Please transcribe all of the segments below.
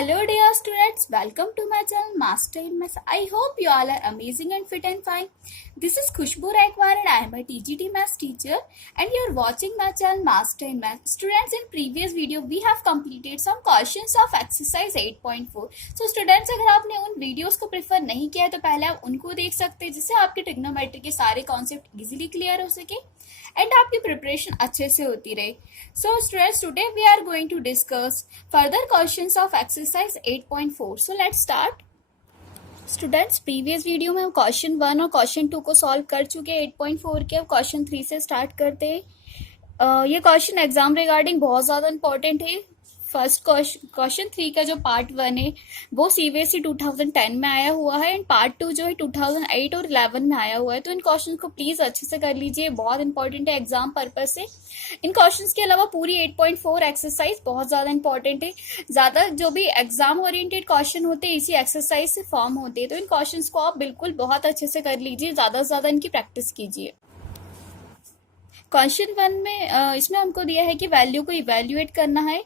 Hello dear students, welcome to my channel Master in Maths. I hope you all are amazing and fit and fine. This is Khushbu Raikwar and I am a TGT Maths teacher and you are watching my channel Master in Maths. Students, in previous video we have completed some questions of exercise 8.4. So students, अगर आपने उन videos को prefer नहीं किया है तो पहले आप उनको देख सकते हैं जिससे आपके trigonometry के सारे concept easily clear हो सके and आपकी प्रिपरेशन अच्छे से होती रहे. So students, today we are going to discuss further questions of exercise 8.4. So let's start. Students, previous video में हम क्वेश्चन 1 और क्वेश्चन 2 को सॉल्व कर चुके हैं 8.4 के. अब क्वेश्चन 3 से स्टार्ट करते हैं. ये क्वेश्चन एग्जाम रिगार्डिंग बहुत ज़्यादा इंपॉर्टेंट है. फर्स्ट क्वेश्चन 3 का जो पार्ट 1 है वो सीबीएसई 2010 में आया हुआ है एंड पार्ट 2 जो है 2008 और 11 में आया हुआ है. तो इन क्वेश्चन को प्लीज अच्छे से कर लीजिए, बहुत इंपॉर्टेंट है एग्जाम पर्पज से. इन क्वेश्चंस के अलावा पूरी 8.4 एक्सरसाइज बहुत ज्यादा इंपॉर्टेंट है. ज्यादा जो भी एग्जाम ओरिएंटेड क्वेश्चन होते हैं इसी एक्सरसाइज से फॉर्म होते हैं. तो इन क्वेश्चंस को आप बिल्कुल बहुत अच्छे से कर लीजिए, ज्यादा से ज्यादा इनकी प्रैक्टिस कीजिए. क्वेश्चन 1 में इसमें हमको दिया है कि वैल्यू को इवेल्युएट करना है.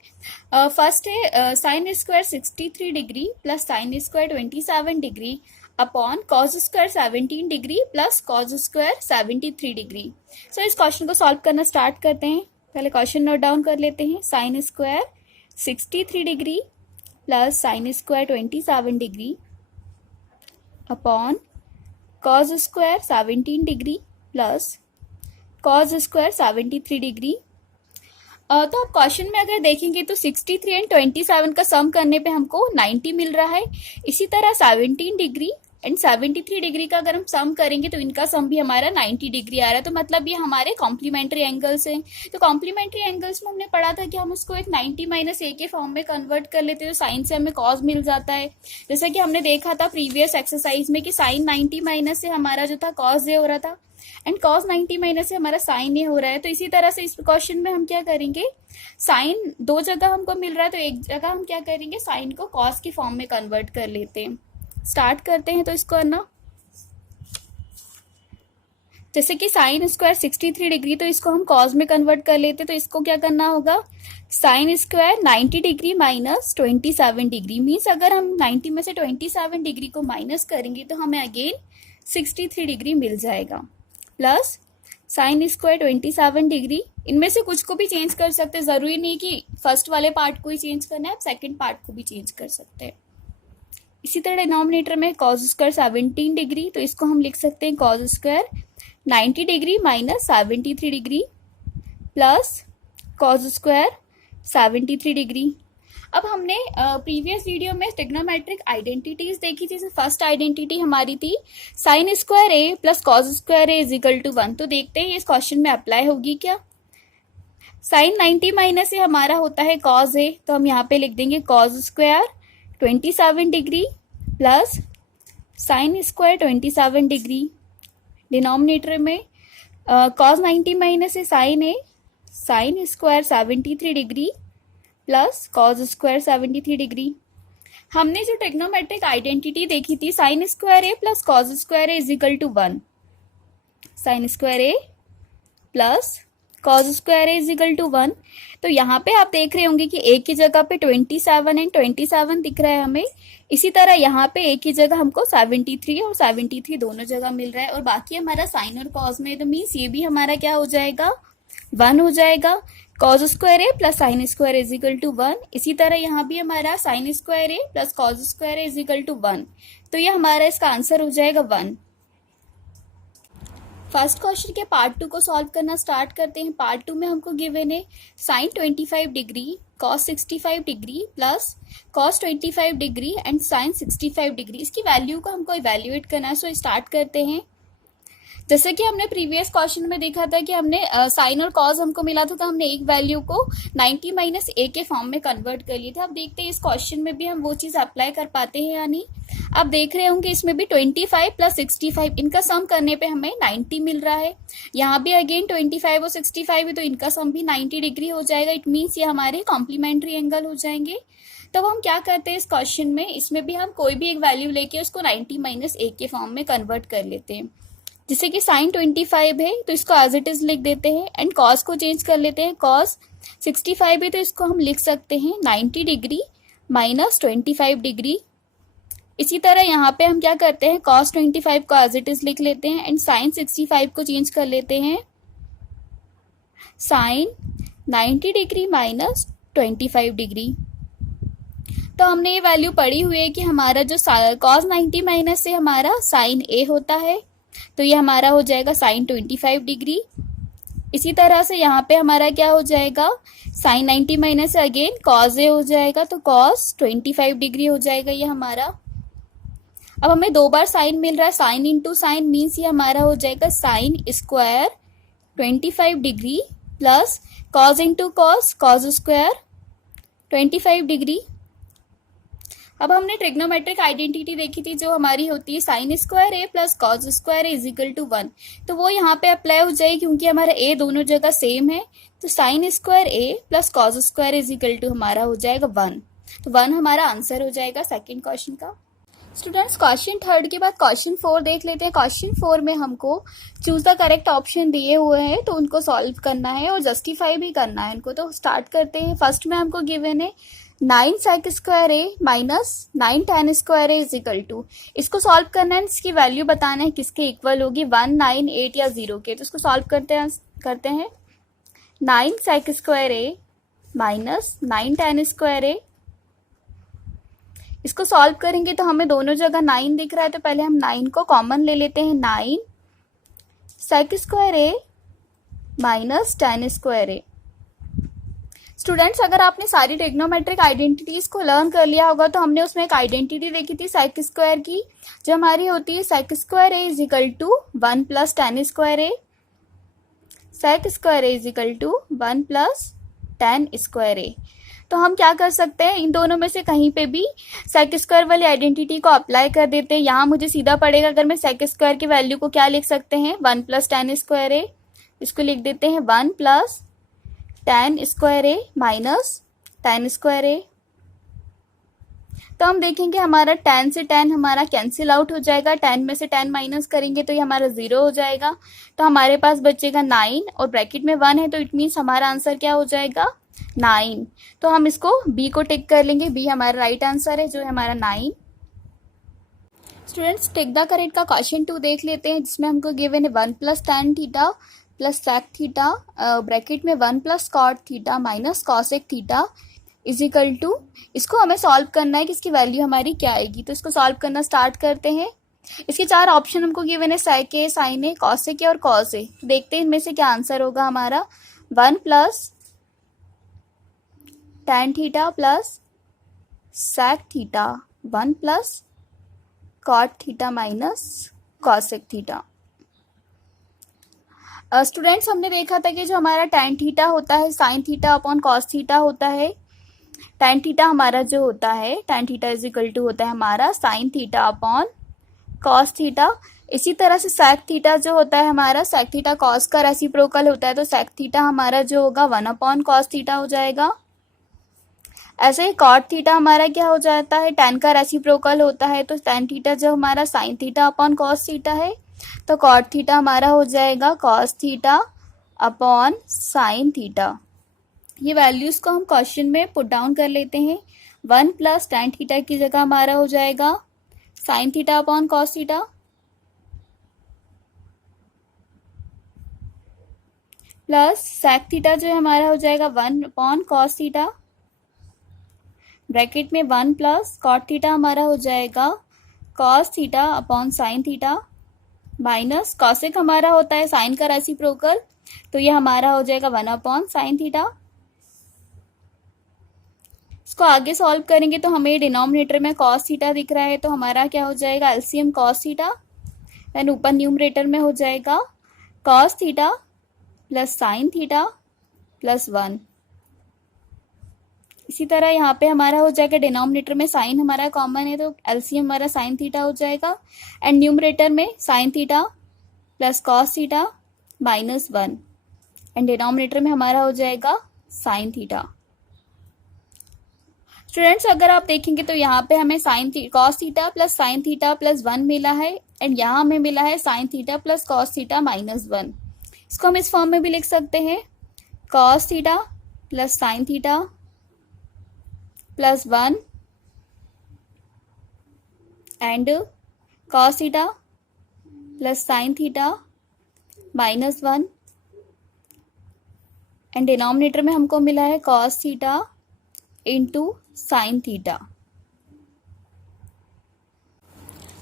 फर्स्ट है sine square 63 degree plus sine square 27 degree upon cos square 17 degree plus cos square 73 degree. So इस क्वेश्चन को सॉल्व करना स्टार्ट करते हैं. पहले क्वेश्चन नोट डाउन कर लेते हैं. Sign square 63 degree plus sine square 27 degree upon cos square 17 degree plus cos square 73 degree. तो आप क्वेश्चन में अगर देखेंगे तो 63 एंड 27 का सम करने पे हमको 90 मिल रहा है. इसी तरह 17 डिग्री एंड 73 डिग्री का अगर हम सम करेंगे तो इनका सम भी हमारा 90 डिग्री आ रहा है. तो मतलब ये हमारे कॉम्प्लीमेंट्री एंगल्स हैं. तो कॉम्प्लीमेंट्री एंगल्स में हमने पढ़ा था कि हम उसको एक 90 माइनस ए के फॉर्म में कन्वर्ट कर लेते हैं तो साइन से हमें कॉस मिल जाता है. जैसे कि हमने देखा था प्रीवियस एक्सरसाइज में कि साइन 90 माइनस से हमारा जो था कॉस ए हो रहा था एंड कॉस 90 माइनस से हमारा साइन ए हो रहा है. तो इसी तरह से इस क्वेश्चन में हम क्या करेंगे, साइन दो जगह हमको मिल रहा है तो एक जगह हम क्या करेंगे, साइन को कॉस की फॉर्म में कन्वर्ट कर लेते हैं. स्टार्ट करते हैं. तो इसको ना जैसे कि साइन स्क्वायर 63 डिग्री तो इसको हम कॉस में कन्वर्ट कर लेते हैं. तो इसको क्या करना होगा, sine square 90 degree minus 27 degree means अगर हम 90 में से 27 डिग्री को माइनस करेंगे तो हमें अगेन 63 डिग्री मिल जाएगा प्लस साइन स्क्वायर 27 डिग्री. इनमें से कुछ को भी चेंज कर सकते हैं, जरूरी नहीं कि फर्स्ट वाले पार्ट को ही चेंज करना है, आप सेकंड पार्ट को भी चेंज कर सकते हैं. इसी तरह डिनोमिनेटर में कॉस स्क्वायर 17 डिग्री तो इसको हम लिख सकते हैं cos square 90 degree minus 73 degree plus cos square 73 degree. अब हमने प्रीवियस वीडियो में ट्रिग्नोमेट्रिक आइडेंटिटीज देखी थी. फर्स्ट आइडेंटिटी हमारी थी sine square A plus cos square A is equal to 1. तो देखते हैं इस क्वेश्चन में अप्लाई होगी क्या. साइन 90 माइनस ए हमारा होता है कॉस ए तो हम यहाँ पे लिख देंगे cos square 27 degree plus sine square 27 degree. Denominator में cos 90 minus A sine square 73 degree plus cos square 73 degree. हमने जो ट्रिग्नोमेट्रिक आइडेंटिटी देखी थी sine square A plus cos square A is equal to 1. Sine square A plus cos square A is equal to 1. तो यहाँ पे आप देख रहे होंगे कि ए की जगह पे 27 एंड 27 दिख रहा है हमें. इसी तरह यहाँ पे ए की जगह हमको 73 और 73 दोनों जगह मिल रहा है और बाकी हमारा साइन और कॉस में. तो मीन्स ये भी हमारा क्या हो जाएगा, 1 हो जाएगा. Cos square A plus sine square is equal to 1. इसी तरह यहाँ भी हमारा sine square A plus cos square is equal to 1. तो ये हमारा इसका आंसर हो जाएगा 1. फर्स्ट क्वेश्चन के पार्ट 2 को सॉल्व करना स्टार्ट करते हैं. पार्ट 2 में हमको गिवन है sine 25 degree cos 65 degree plus cos 25 degree and sine 65 degree. इसकी वैल्यू को हमको इवेल्युएट करना है. सो स्टार्ट करते हैं. जैसे कि हमने प्रीवियस क्वेश्चन में देखा था कि हमने साइन और कॉस हमको मिला था तो हमने एक वैल्यू को 90 माइनस ए के फॉर्म में कन्वर्ट कर लिए थे. अब देखते हैं इस क्वेश्चन में भी हम वो चीज अप्लाई कर पाते हैं या नहीं. आप देख रहे होंगे इसमें भी 25 प्लस 65 इनका सम करने पे हमें 90 मिल रहा है. यहाँ भी अगेन 25 और 65 है तो इनका सम भी 90 डिग्री हो जाएगा. इट मीन्स ये हमारे कॉम्प्लीमेंट्री एंगल हो जाएंगे. तो हम क्या करते हैं इस क्वेश्चन में, इसमें भी हम कोई भी एक वैल्यू लेके उसको 90 माइनस ए के फॉर्म में कन्वर्ट कर लेते हैं. जैसे कि साइन 25 है तो इसको एज इट इज लिख देते हैं एंड कॉस को चेंज कर लेते हैं. कॉस 65 है तो इसको हम लिख सकते हैं 90 डिग्री माइनस 25 डिग्री। इसी तरह यहाँ पे हम क्या करते हैं, cos 25 को एज इट इज लिख लेते हैं एंड sin 65 को चेंज कर लेते हैं sin 90 डिग्री माइनस 25 डिग्री। तो हमने ये वैल्यू पढ़ी हुई है कि हमारा जो cos 90 माइनस से हमारा sin a होता है, तो ये हमारा हो जाएगा sin 25 डिग्री। इसी तरह से यहाँ पे हमारा क्या हो जाएगा, sin 90 माइनस से अगेन cos a हो जाएगा, तो cos 25 डिग्री हो जाएगा ये हमारा। अब हमें दो बार साइन मिल रहा है, साइन इंटू साइन मीन्स ये हमारा हो जाएगा sine square 25 degree plus cos into cos, cos square 25 degree. अब हमने ट्रिग्नोमेट्रिक आइडेंटिटी देखी थी जो हमारी होती है sine square A plus cos square A is equal to 1, तो वो यहाँ पे अप्लाई हो जाएगी क्योंकि हमारा ए दोनों जगह सेम है, तो sine square A plus cos square is equal to हमारा हो जाएगा 1, तो 1 हमारा आंसर हो जाएगा सेकेंड क्वेश्चन का। स्टूडेंट्स क्वेश्चन थर्ड के बाद क्वेश्चन 4 देख लेते हैं। क्वेश्चन 4 में हमको चूज द करेक्ट ऑप्शन दिए हुए हैं, तो उनको सॉल्व करना है और जस्टिफाई भी करना है इनको। तो स्टार्ट करते हैं। फर्स्ट में हमको गिवन है 9 sec square A minus 9 tan square A is equal to, इसको सॉल्व करना है, इसकी वैल्यू बताना है किसके इक्वल होगी, 1, 9, 8 या 0 के। तो इसको सॉल्व करते हैं 9 sec square A minus 9 tan square ए। इसको सॉल्व करेंगे तो हमें दोनों जगह 9 दिख रहा है, तो पहले हम 9 को कॉमन ले लेते हैं, 9 sec square A minus tan square A. Students अगर आपने सारी ट्रिग्नोमेट्रिक आइडेंटिटीज को लर्न कर लिया होगा तो हमने उसमें एक आइडेंटिटी देखी थी sec स्क्वायर की, जो हमारी होती है sec square A is equal to 1 plus tan square A, sec square A is equal to 1 plus tan square A. तो हम क्या कर सकते हैं, इन दोनों में से कहीं पे भी sec स्क्वायर वाली आइडेंटिटी को अप्लाई कर देते हैं। यहाँ मुझे सीधा पड़ेगा, अगर मैं sec स्क्वायर की वैल्यू को क्या लिख सकते हैं, 1 प्लस tan स्क्वायर ए, इसको लिख देते हैं 1 plus tan square A minus tan square A. तो हम देखेंगे हमारा tan से tan हमारा कैंसिल आउट हो जाएगा, tan में से tan माइनस करेंगे तो ये हमारा 0 हो जाएगा, तो हमारे पास बचेगा 9 और ब्रैकेट में 1 है, तो इट मीन्स हमारा आंसर क्या हो जाएगा 9। तो हम इसको बी को टिक कर लेंगे, बी हमारा राइट आंसर है जो है हमारा 9। स्टूडेंट्स टिक द करेक्ट का क्वेश्चन 2 देख लेते हैं, जिसमें हमको गिवन है 1 plus tan theta plus sec theta bracket में 1 plus cot theta minus cosec theta is equal to, इसको हमें सॉल्व करना है कि इसकी वैल्यू हमारी क्या आएगी। तो इसको सॉल्व करना स्टार्ट करते हैं। इसके 4 ऑप्शन हमको गिवन है, sec ए, sin ए, cosec ए और cos ए। देखते हैं इनमें से क्या आंसर होगा हमारा। 1 plus tan theta plus sec theta, 1 plus cot theta minus cosec theta. Students हमने देखा था कि जो हमारा tan थीटा होता है sin theta upon cos theta होता है। tan थीटा हमारा जो होता है, tan theta is equal to होता है हमारा sin theta upon cos theta. इसी तरह से sec थीटा जो होता है हमारा, sec थीटा cos का रेसिप्रोकल होता है, तो sec थीटा हमारा जो होगा 1 अपॉन cos थीटा हो जाएगा। ऐसे ही cot थीटा हमारा क्या हो जाता है, tan का रेसिप्रोकल होता है, तो tan थीटा जो हमारा sin theta upon cos theta है, तो cot थीटा हमारा हो जाएगा cos theta upon sin theta. ये वैल्यूज को हम क्वेश्चन में पुट डाउन कर लेते हैं। 1 प्लस tan थीटा की जगह हमारा हो जाएगा sin theta upon cos theta plus sec theta जो है हमारा हो जाएगा 1 अपॉन cos थीटा, ब्रैकेट में 1 प्लस cot थीटा हमारा हो जाएगा cos theta upon sin theta minus cosec हमारा होता है sin का रेसिप्रोकल, तो ये हमारा हो जाएगा 1 अपॉन sin थीटा। इसको आगे सॉल्व करेंगे तो हमें डिनोमिनेटर में cos थीटा दिख रहा है, तो हमारा क्या हो जाएगा एलसीएम cos थीटा, देन ऊपर न्यूमरेटर में हो जाएगा cos theta plus sin theta plus 1। इसी तरह यहाँ पे हमारा हो जाएगा डिनोमिनेटर में sin हमारा कॉमन है, तो एलसीएम हमारा sin थीटा हो जाएगा, एंड न्यूमरेटर में sin theta plus cos theta minus 1, and denominator में हमारा हो जाएगा sin थीटा। स्टूडेंट्स अगर आप देखेंगे तो यहाँ पे हमें cos theta plus sin theta plus 1 मिला है, एंड यहाँ हमें मिला है sin theta plus cos theta minus 1। इसको हम इस फॉर्म में भी लिख सकते हैं, cos theta plus sin theta plus 1 and cos theta plus sine theta -1 and denominator में हमको मिला है cos theta into sine theta.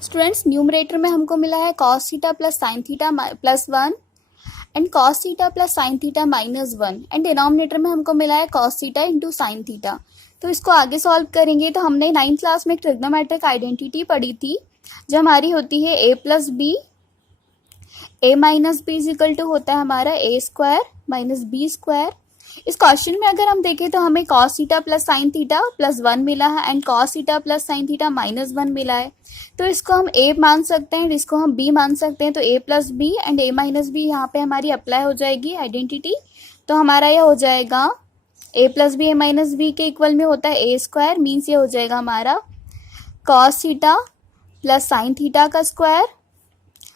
Students numerator में हमको मिला है cos theta plus sine theta +1 and cos theta plus sine theta -1 and denominator में हमको मिला है cos theta into sine theta. तो इसको आगे सॉल्व करेंगे तो हमने 9th क्लास में एक ट्रिग्नोमेट्रिक आइडेंटिटी पढ़ी थी जो हमारी होती है a plus B, a minus B is equal to होता है हमारा a square minus B square. इस क्वेश्चन में अगर हम देखें तो हमें cos theta plus sine theta +1 मिला है and cos theta plus sine theta -1 मिला है। तो इसको हम a मान सकते हैं, इसको हम b मान सकते हैं। तो a plus B and a minus B यहाँ पे हमारी अप्लाई हो जाएगी आइडेंटिटी। तो हमारा यह हो जाएगा a plus B a minus B के इक्वल में होता है a स्क्वायर, मीन्स ये हो जाएगा हमारा cos theta plus sine theta का square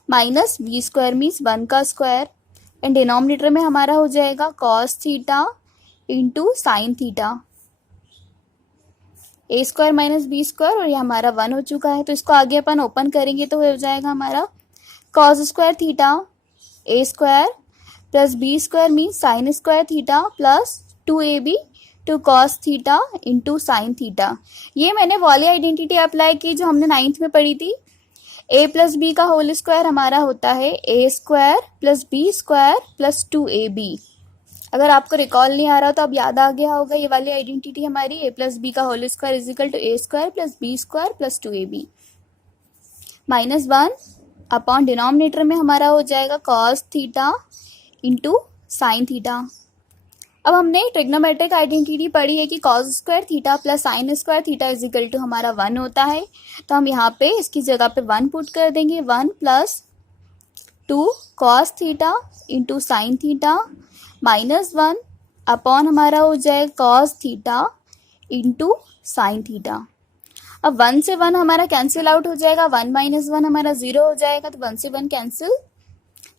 minus B square means 1 का स्क्वायर एंड डिनोमिनेटर में हमारा हो जाएगा cos theta into sine theta, a square minus B square और ये हमारा 1 हो चुका है। तो इसको आगे अपन ओपन करेंगे तो हो जाएगा हमारा cos square theta a square plus B square means sine square theta plus 2ab two cos theta into sine theta. ये मैंने वाली आइडेंटिटी अप्लाई की जो हमने 9th में पढ़ी थी। a प्लस बी का होल स्क्वायर हमारा होता है a square plus B square plus 2ab। अगर आपको रिकॉल नहीं आ रहा तो अब याद आ गया होगा ये वाली आइडेंटिटी हमारी a प्लस बी का whole square is equal to a square plus B square plus 2ab -1 upon denominator में हमारा हो जाएगा cos theta into sine theta. अब हमने ट्रिग्नोमेट्रिक आइडेंटिटी पढ़ी है कि cos square theta plus sine square theta is equal to हमारा 1 होता है। तो हम यहाँ पे इसकी जगह पे 1 पुट कर देंगे, 1 plus 2 cos theta into sine theta -1 upon हमारा हो जाए cos theta into sine theta. अब 1 से 1 हमारा कैंसिल आउट हो जाएगा, 1 माइनस 1 हमारा 0 हो जाएगा। तो 1 से 1 कैंसिल,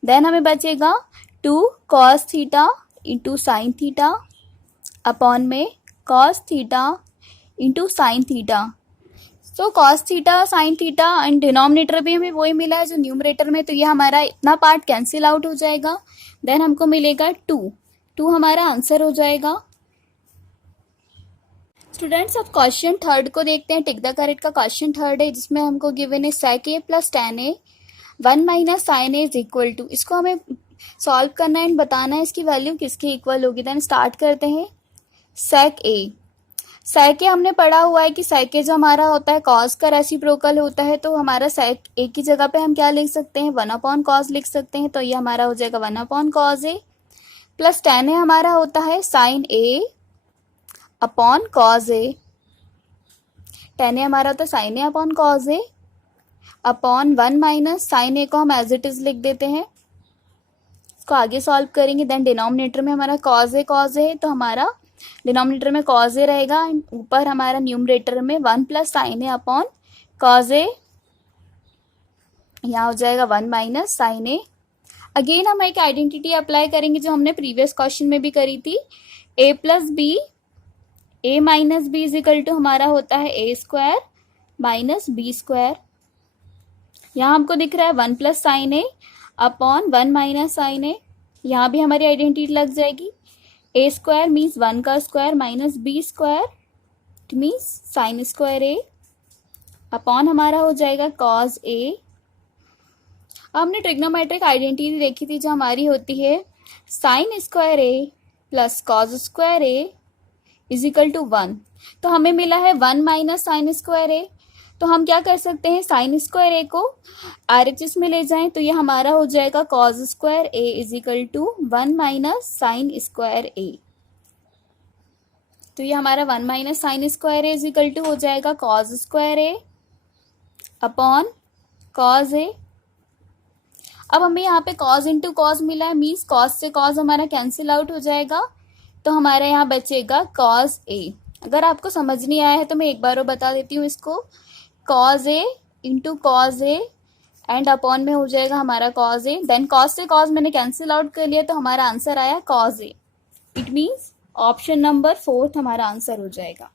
देन हमें बचेगा 2 cos theta into sine theta upon में cos theta into sine theta. So cos theta sine theta and denominator भी हमें वही मिला है जो न्यूमरेटर में। तो ये हमारा इतना पार्ट कैंसिल आउट हो जाएगा, देन हमको मिलेगा 2 हमारा आंसर हो जाएगा। स्टूडेंट्स अब क्वेश्चन थर्ड को देखते हैं। टिक द करेक्ट का क्वेश्चन थर्ड है जिसमें हमको गिवन है sec a plus tan a 1 minus sine a is equal to. इसको हमें सॉल्व करना है एंड बताना है इसकी वैल्यू किसके इक्वल होगी। देन स्टार्ट करते हैं। sec a हमने पढ़ा हुआ है कि sec a जो हमारा होता है cos का रेसिप्रोकल होता है। तो हमारा sec a की जगह पे हम क्या लिख सकते हैं, 1 अपॉन cos लिख सकते हैं। तो ये हमारा हो जाएगा 1 upon cos a plus tan a हमारा होता है sin a upon cos a। tan a हमारा होता है sin a upon cos a upon 1 minus sin a को हम एज इट इज लिख देते हैं। इसको आगे सॉल्व करेंगे। देन डिनोमिनेटर में हमारा cos a है तो हमारा डिनोमिनेटर में cos a रहेगा एंड ऊपर हमारा न्यूमरेटर में 1 plus sin a upon cos a, यहाँ हो जाएगा 1 माइनस sin a। अगेन हम एक आइडेंटिटी अप्लाई करेंगे जो हमने प्रीवियस क्वेश्चन में भी करी थी। a plus B a minus B is equal to हमारा होता है a square minus B square. यहाँ हमको दिख रहा है 1 plus sine a upon 1 minus sine a। यहाँ भी हमारी आइडेंटिटी लग जाएगी। a स्क्वायर मीन्स 1 का square minus B square it means sine square a upon हमारा हो जाएगा cos a। हमने ट्रिग्नोमेट्रिक आइडेंटिटी देखी थी जो हमारी होती है sine square a plus cos square a is equal to 1। तो हमें मिला है 1 माइनस साइन स्क्वायर a। तो हम क्या कर सकते हैं, साइन स्क्वायर a को RHS में ले जाएं तो ये हमारा हो जाएगा cos square a is equal to 1 minus sine square a। तो ये हमारा 1 minus sine square a is equal to हो जाएगा cos square a upon cos a। अब हमें यहाँ पे cos इंटू कॉस मिला है, मीन्स cos से cos हमारा कैंसिल आउट हो जाएगा। तो हमारा यहाँ बचेगा cos a। अगर आपको समझ नहीं आया है तो मैं एक बार और बता देती हूँ इसको। cos a into cos a and upon में हो जाएगा हमारा cos a। देन cos से cos मैंने कैंसिल आउट कर लिया तो हमारा आंसर आया cos a। It means option number 4 हमारा आंसर हो जाएगा।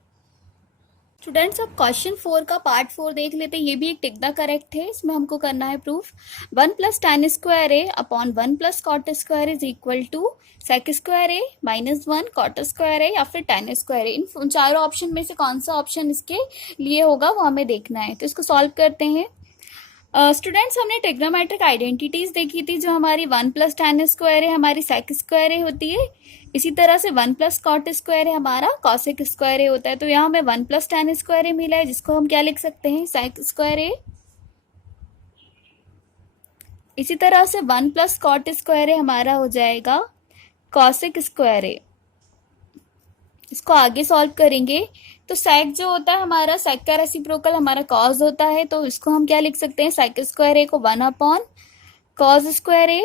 स्टूडेंट्स अब क्वेश्चन 4 का पार्ट 4 देख लेते हैं। ये भी एक टिक द करेक्ट है, इसमें हमको करना है proof. 1 plus tan square A upon 1 plus cot square is equal to sec square A minus 1 cot square A या फिर tan स्क्वायर ए। इन चारों ऑप्शन में से कौन सा ऑप्शन इसके लिए होगा वो हमें देखना है। तो इसको सॉल्व करते हैं। स्टूडेंट्स हमने ट्रिग्नोमेट्रिक आइडेंटिटीज देखी थी, जो हमारी 1 प्लस tan स्क्वायर है हमारी सेक स्क्वायर ए होती है। इसी तरह से 1 प्लस कॉट स्क्वायर है हमारा कॉसेक स्क्वायर ए होता है। तो यहाँ हमें 1 प्लस tan स्क्वायर ए मिला है, जिसको हम क्या लिख सकते हैं, सेक स्क्वायर ए। इसी तरह से 1 प्लस कॉट स्क्वायर ए हमारा हो जाएगा कॉसेक स्क्वायर ए। इसको आगे सॉल्व करेंगे तो सेक जो होता है हमारा, सेक का रेसिप्रोकल हमारा कॉज होता है, तो इसको हम क्या लिख सकते हैं, सेक स्क्वायर ए को 1 अपॉन कॉज स्क्वायर ए।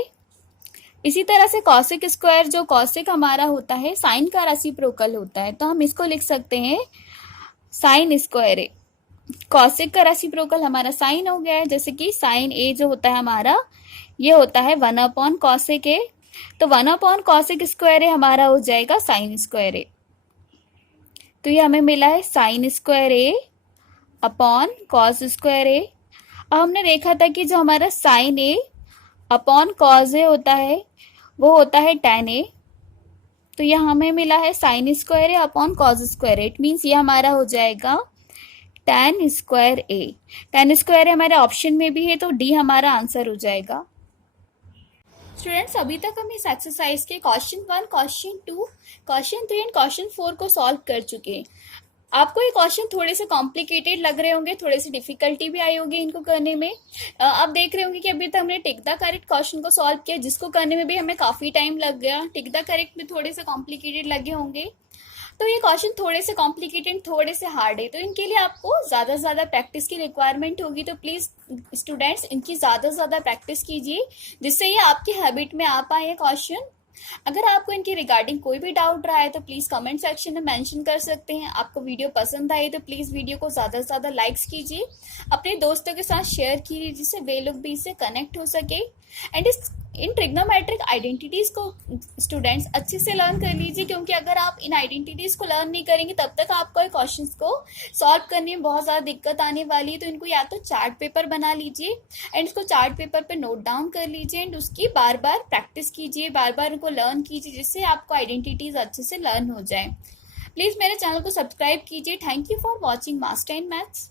इसी तरह से कॉसेक स्क्वायर, जो कॉसेक हमारा होता है साइन का रेसिप्रोकल होता है, तो हम इसको लिख सकते हैं साइन स्क्वायर ए। कॉसेक का रेसिप्रोकल हमारा साइन हो गया है, जैसे कि साइन ए जो होता है हमारा ये होता है 1 अपॉन कॉसेक ए, तो 1 अपॉन कॉसेक स्क्वायर ए हमारा हो जाएगा साइन स्क्वायर ए। तो ये हमें मिला है sine square A upon cos square ए। अब हमने देखा था कि जो हमारा साइन ए अपॉन कॉज ए होता है वो होता है tan ए, तो यह हमें मिला है sine square A upon cos square A. It means ये हमारा हो जाएगा tan स्क्वायर ए। tan स्क्वायर ए हमारे ऑप्शन में भी है, तो डी हमारा आंसर हो जाएगा। स्टूडेंट्स अभी तक हम इस एक्सरसाइज के question 1, question 2, question 3 and question 4 को सॉल्व कर चुके हैं। आपको ये क्वेश्चन थोड़े से कॉम्प्लिकेटेड लग रहे होंगे, थोड़े से डिफिकल्टी भी आई होगी इनको करने में। आप देख रहे होंगे कि अभी तक हमने टिक द करेक्ट क्वेश्चन को सॉल्व किया, जिसको करने में भी हमें काफी टाइम लग गया। टिक द करेक्ट में थोड़े से कॉम्प्लिकेटेड लगे होंगे, तो ये क्वेश्चन थोड़े से कॉम्प्लिकेटेड, थोड़े से हार्ड है, तो इनके लिए आपको ज़्यादा से ज़्यादा प्रैक्टिस की रिक्वायरमेंट होगी। तो प्लीज़ स्टूडेंट्स इनकी ज़्यादा से ज़्यादा प्रैक्टिस कीजिए, जिससे ये आपकी हैबिट में आ पाए क्वेश्चन। अगर आपको इनके रिगार्डिंग कोई भी डाउट रहा है तो प्लीज़ कमेंट सेक्शन में मेंशन कर सकते हैं। आपको वीडियो पसंद आई तो प्लीज़ वीडियो को ज़्यादा से ज़्यादा लाइक्स कीजिए, अपने दोस्तों के साथ शेयर कीजिए, जिससे वे लोग भी इससे कनेक्ट हो सके। एंड इन ट्रिग्नोमेट्रिक आइडेंटिटीज़ को स्टूडेंट्स अच्छे से लर्न कर लीजिए, क्योंकि अगर आप इन आइडेंटिटीज़ को लर्न नहीं करेंगे तब तक आपको ये क्वेश्चंस को सॉल्व करने में बहुत ज़्यादा दिक्कत आने वाली है। तो इनको या तो चार्ट पेपर बना लीजिए एंड इसको चार्ट पेपर पे नोट डाउन कर लीजिए एंड उसकी बार बार प्रैक्टिस कीजिए, बार बार उनको लर्न कीजिए, जिससे आपको आइडेंटिटीज़ अच्छे से लर्न हो जाए। प्लीज़ मेरे चैनल को सब्सक्राइब कीजिए। Thank you for watching master in maths.